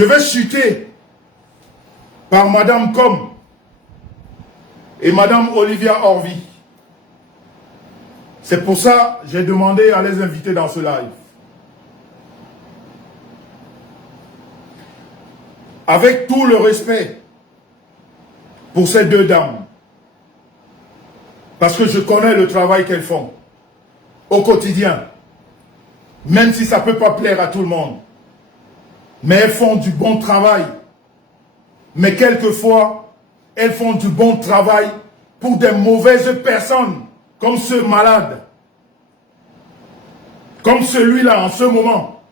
Je vais chuter par Madame Com et Madame Olivia Orvi. C'est pour ça que j'ai demandé à les inviter dans ce live. Avec tout le respect pour ces deux dames, parce que je connais le travail qu'elles font au quotidien, même si ça ne peut pas plaire à tout le monde. Mais elles font du bon travail. Mais quelquefois, elles font du bon travail pour des mauvaises personnes, comme ce malade, comme celui-là en ce moment.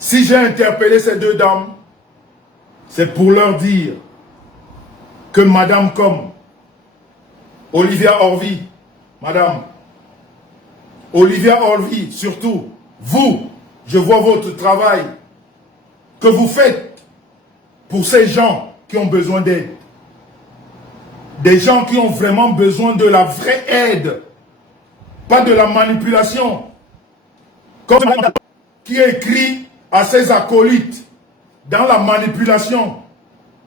Si j'ai interpellé ces deux dames, c'est pour leur dire que Madame Com, Olivia Orvi, Madame, Olivia Orvi, surtout, vous, je vois votre travail que vous faites pour ces gens qui ont besoin d'aide. Des gens qui ont vraiment besoin de la vraie aide, pas de la manipulation. Comme qui écrit à ses acolytes dans la manipulation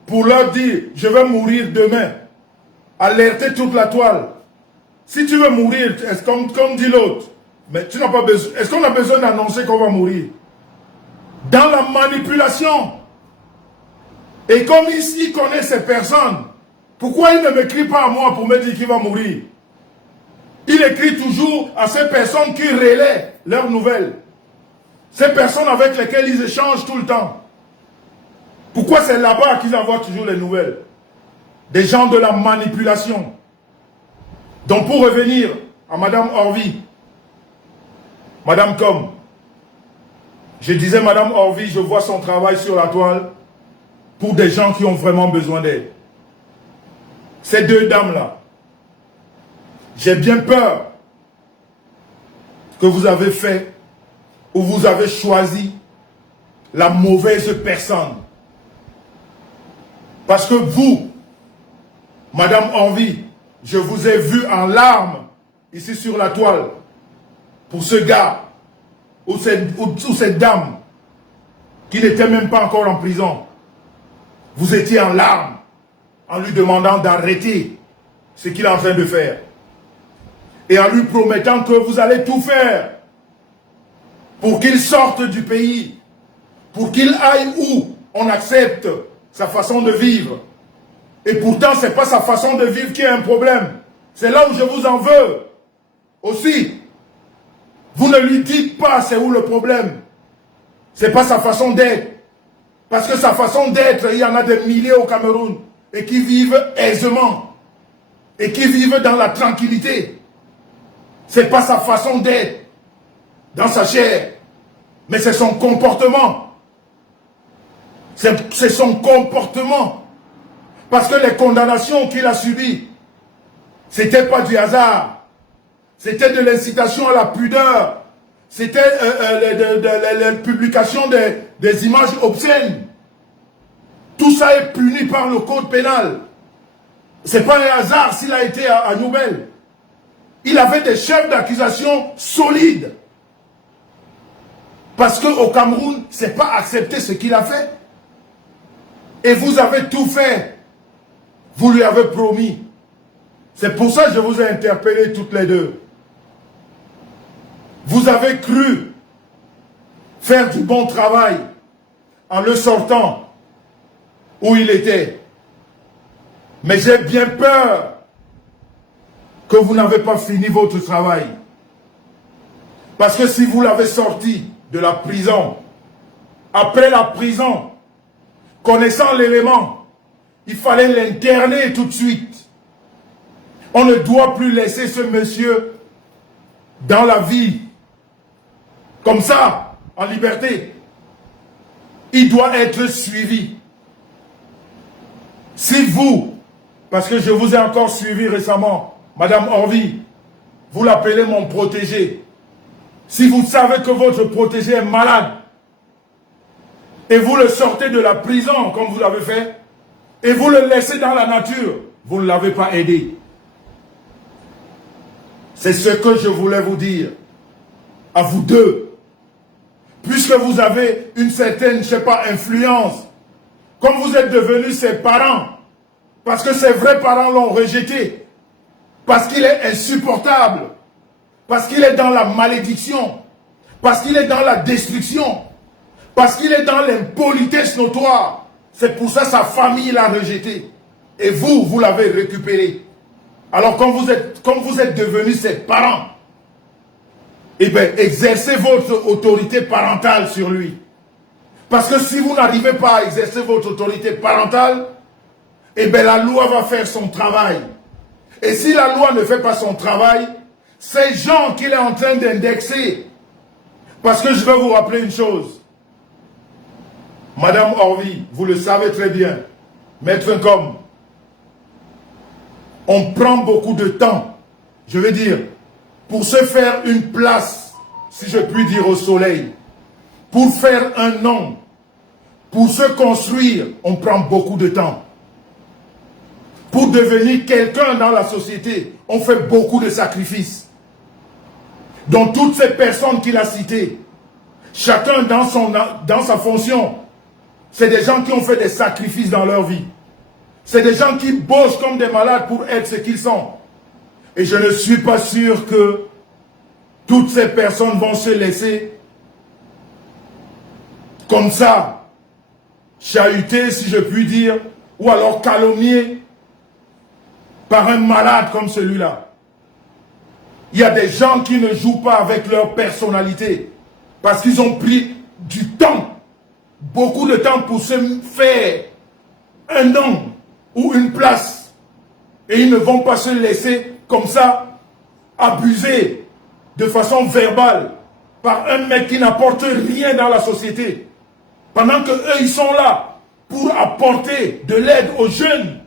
pour leur dire « je vais mourir demain ». Alerter toute la toile. Si tu veux mourir, comme dit l'autre, mais tu n'as pas besoin. Est-ce qu'on a besoin d'annoncer qu'on va mourir? Dans la manipulation. Et comme il connaît ces personnes, pourquoi il ne m'écrit pas à moi pour me dire qu'il va mourir? Il écrit toujours à ces personnes qui relaient leurs nouvelles. Ces personnes avec lesquelles ils échangent tout le temps. Pourquoi c'est là-bas qu'ils envoient toujours les nouvelles? Des gens de la manipulation. Donc pour revenir à Madame Orvi, Madame Com, je disais Madame Orvi, je vois son travail sur la toile pour des gens qui ont vraiment besoin d'aide. Ces deux dames-là, j'ai bien peur que vous avez fait ou vous avez choisi la mauvaise personne. Parce que vous, Madame Orvi, je vous ai vu en larmes ici sur la toile pour ce gars ou cette dame qui n'était même pas encore en prison. Vous étiez en larmes en lui demandant d'arrêter ce qu'il est en train de faire et en lui promettant que vous allez tout faire pour qu'il sorte du pays, pour qu'il aille où on accepte sa façon de vivre. Et pourtant, ce n'est pas sa façon de vivre qui est un problème. C'est là où je vous en veux. Aussi, vous ne lui dites pas c'est où le problème. Ce n'est pas sa façon d'être. Parce que sa façon d'être, il y en a des milliers au Cameroun. Et qui vivent aisément. Et qui vivent dans la tranquillité. Ce n'est pas sa façon d'être. Dans sa chair. Mais c'est son comportement. C'est son comportement. Parce que les condamnations qu'il a subies, ce n'était pas du hasard. C'était de l'incitation à la pudeur. C'était la publication des images obscènes. Tout ça est puni par le code pénal. Ce n'est pas un hasard s'il a été à Nouvelle. Il avait des chefs d'accusation solides. Parce qu'au Cameroun, ce n'est pas accepter ce qu'il a fait. Et vous avez tout fait. Vous lui avez promis. C'est pour ça que je vous ai interpellé toutes les deux. Vous avez cru faire du bon travail en le sortant où il était. Mais j'ai bien peur que vous n'avez pas fini votre travail. Parce que si vous l'avez sorti de la prison, après la prison, connaissant l'élément, il fallait l'interner tout de suite. On ne doit plus laisser ce monsieur dans la vie, comme ça, en liberté. Il doit être suivi. Si vous, parce que je vous ai encore suivi récemment, Madame Orvi, vous l'appelez mon protégé. Si vous savez que votre protégé est malade, et vous le sortez de la prison, comme vous l'avez fait, et vous le laissez dans la nature, vous ne l'avez pas aidé. C'est ce que je voulais vous dire, à vous deux. puisque vous avez une certaine, je sais pas, influence, comme vous êtes devenus ses parents, parce que ses vrais parents l'ont rejeté, parce qu'il est insupportable, parce qu'il est dans la malédiction, parce qu'il est dans la destruction, parce qu'il est dans l'impolitesse notoire. C'est pour ça que sa famille l'a rejeté. Et vous, vous l'avez récupéré. Alors comme vous êtes devenus ses parents, eh bien, exercez votre autorité parentale sur lui. Parce que si vous n'arrivez pas à exercer votre autorité parentale, eh bien la loi va faire son travail. Et si la loi ne fait pas son travail, ces gens qu'il est en train d'indexer, parce que je vais vous rappeler une chose, Madame Orvi, vous le savez très bien, Maître Nkom, on prend beaucoup de temps, je veux dire, pour se faire une place, si je puis dire, au soleil, pour faire un nom, pour se construire, on prend beaucoup de temps. Pour devenir quelqu'un dans la société, on fait beaucoup de sacrifices. Donc toutes ces personnes qu'il a citées, chacun dans sa fonction, c'est des gens qui ont fait des sacrifices dans leur vie. C'est des gens qui bossent comme des malades pour être ce qu'ils sont. Et je ne suis pas sûr que toutes ces personnes vont se laisser comme ça, chahuter, si je puis dire, ou alors calomnier par un malade comme celui-là. Il y a des gens qui ne jouent pas avec leur personnalité parce qu'ils ont pris du temps, beaucoup de temps pour se faire un nom ou une place. Et ils ne vont pas se laisser comme ça abuser de façon verbale par un mec qui n'apporte rien dans la société. Pendant que eux, ils sont là pour apporter de l'aide aux jeunes,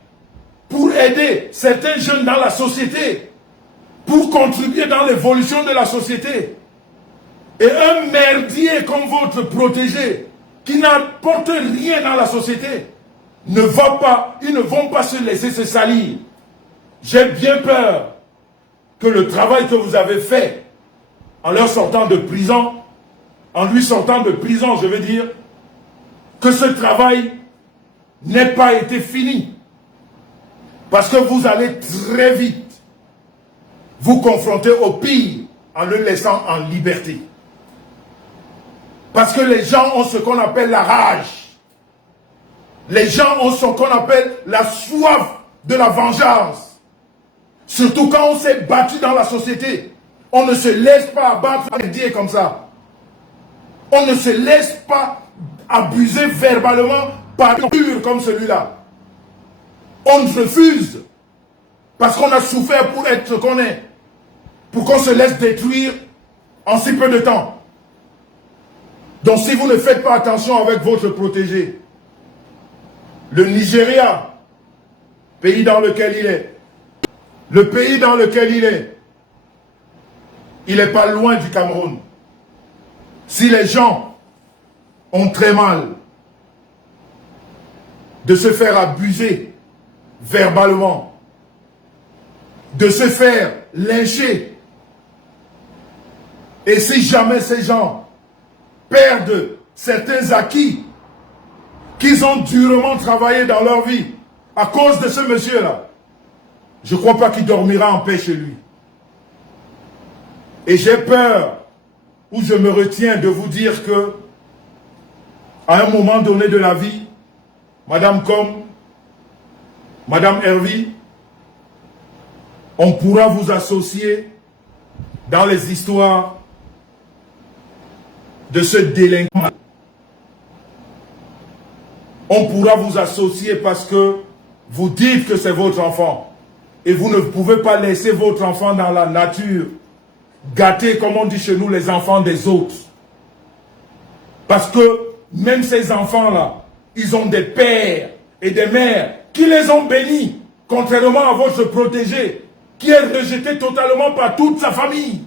pour aider certains jeunes dans la société, pour contribuer dans l'évolution de la société. Et un merdier comme votre protégé, qui n'apporte rien dans la société, ils ne vont pas se laisser se salir. J'ai bien peur que le travail que vous avez fait en leur sortant de prison, en lui sortant de prison, je veux dire, que ce travail n'ait pas été fini. Parce que vous allez très vite vous confronter au pire en le laissant en liberté. Parce que les gens ont ce qu'on appelle la rage. Les gens ont ce qu'on appelle la soif de la vengeance. Surtout quand on s'est battu dans la société. On ne se laisse pas abattre et dire comme ça. On ne se laisse pas abuser verbalement par un pur comme celui-là. On refuse parce qu'on a souffert pour être ce qu'on est. Pour qu'on se laisse détruire en si peu de temps. Donc si vous ne faites pas attention avec votre protégé, le Nigeria, pays dans lequel il est, le pays dans lequel il n'est pas loin du Cameroun. Si les gens ont très mal de se faire abuser verbalement, de se faire lyncher, et si jamais ces gens perdent certains acquis qu'ils ont durement travaillé dans leur vie à cause de ce monsieur-là, je ne crois pas qu'il dormira en paix chez lui. Et j'ai peur, ou je me retiens de vous dire que, à un moment donné de la vie, Madame Com, Madame Hervie, on pourra vous associer dans les histoires de ce délinquant. On pourra vous associer parce que vous dites que c'est votre enfant. Et vous ne pouvez pas laisser votre enfant dans la nature, gâter, comme on dit chez nous, les enfants des autres. Parce que même ces enfants-là, ils ont des pères et des mères qui les ont bénis, contrairement à votre protégé, qui est rejeté totalement par toute sa famille.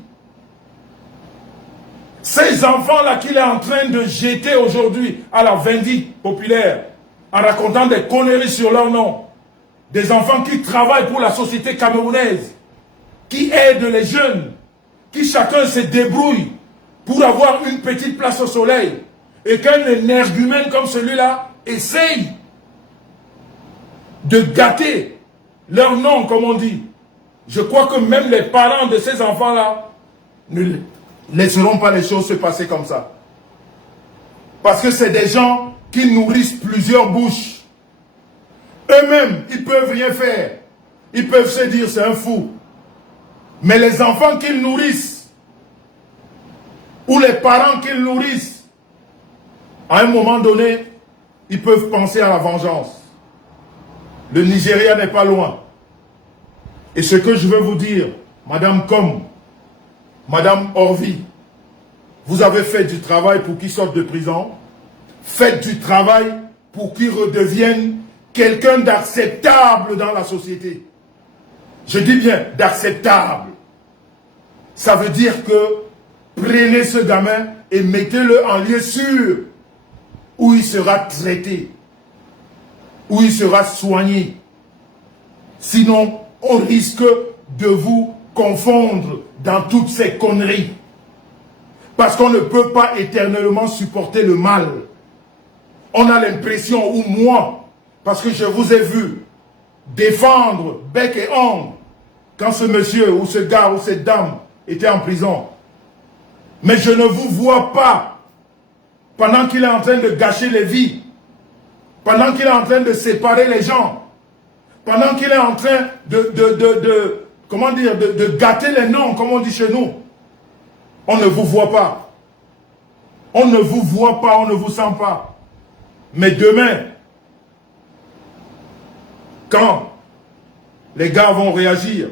Ces enfants-là qu'il est en train de jeter aujourd'hui à la vindicte populaire, en racontant des conneries sur leur nom, des enfants qui travaillent pour la société camerounaise, qui aident les jeunes, qui chacun se débrouille pour avoir une petite place au soleil, et qu'un énergumène comme celui-là essaye de gâter leur nom, comme on dit, je crois que même les parents de ces enfants-là ne laisseront pas les choses se passer comme ça. Parce que c'est des gens qui nourrissent plusieurs bouches. Eux-mêmes, ils ne peuvent rien faire. Ils peuvent se dire c'est un fou. Mais les enfants qu'ils nourrissent, ou les parents qu'ils nourrissent, à un moment donné, ils peuvent penser à la vengeance. Le Nigeria n'est pas loin. Et ce que je veux vous dire, Madame Com, Madame Orvi, vous avez fait du travail pour qu'ils sortent de prison. Faites du travail pour qu'ils redeviennent quelqu'un d'acceptable dans la société. Je dis bien d'acceptable. Ça veut dire que prenez ce gamin et mettez-le en lieu sûr où il sera traité, où il sera soigné. Sinon, on risque de vous confondre dans toutes ces conneries. Parce qu'on ne peut pas éternellement supporter le mal. On a l'impression, ou moi, parce que je vous ai vu défendre bec et ongle quand ce monsieur ou ce gars ou cette dame était en prison. Mais je ne vous vois pas pendant qu'il est en train de gâcher les vies, pendant qu'il est en train de séparer les gens, pendant qu'il est en train comment dire, de gâter les noms, comme on dit chez nous. On ne vous voit pas. On ne vous voit pas, on ne vous sent pas. Mais demain, quand les gars vont réagir,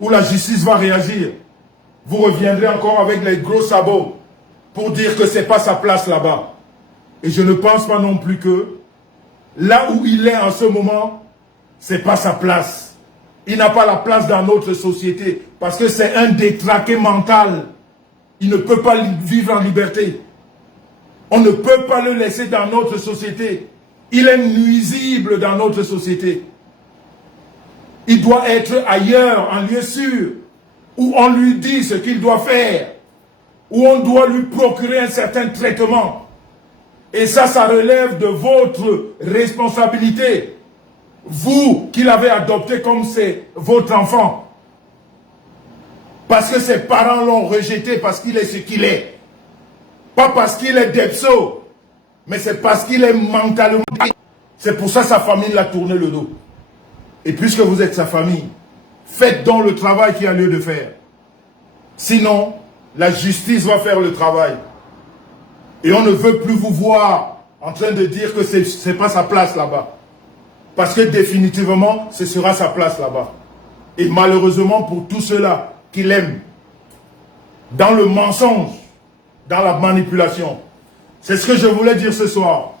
ou la justice va réagir, vous reviendrez encore avec les gros sabots pour dire que ce n'est pas sa place là-bas. Et je ne pense pas non plus que là où il est en ce moment, ce n'est pas sa place. Il n'a pas la place dans notre société parce que c'est un détraqué mental. Il ne peut pas vivre en liberté. On ne peut pas le laisser dans notre société. Il est nuisible dans notre société. Il doit être ailleurs, en lieu sûr, où on lui dit ce qu'il doit faire, où on doit lui procurer un certain traitement. Et ça relève de votre responsabilité. Vous qui l'avez adopté comme c'est votre enfant. Parce que ses parents l'ont rejeté parce qu'il est ce qu'il est. Pas parce qu'il est depso, mais c'est parce qu'il est mentalement. C'est pour ça que sa famille l'a tourné le dos. Et puisque vous êtes sa famille, faites donc le travail qu'il y a lieu de faire. Sinon, la justice va faire le travail. Et on ne veut plus vous voir en train de dire que ce n'est pas sa place là-bas. Parce que définitivement, ce sera sa place là-bas. Et malheureusement pour tous ceux-là qui l'aiment, dans le mensonge, dans la manipulation. C'est ce que je voulais dire ce soir.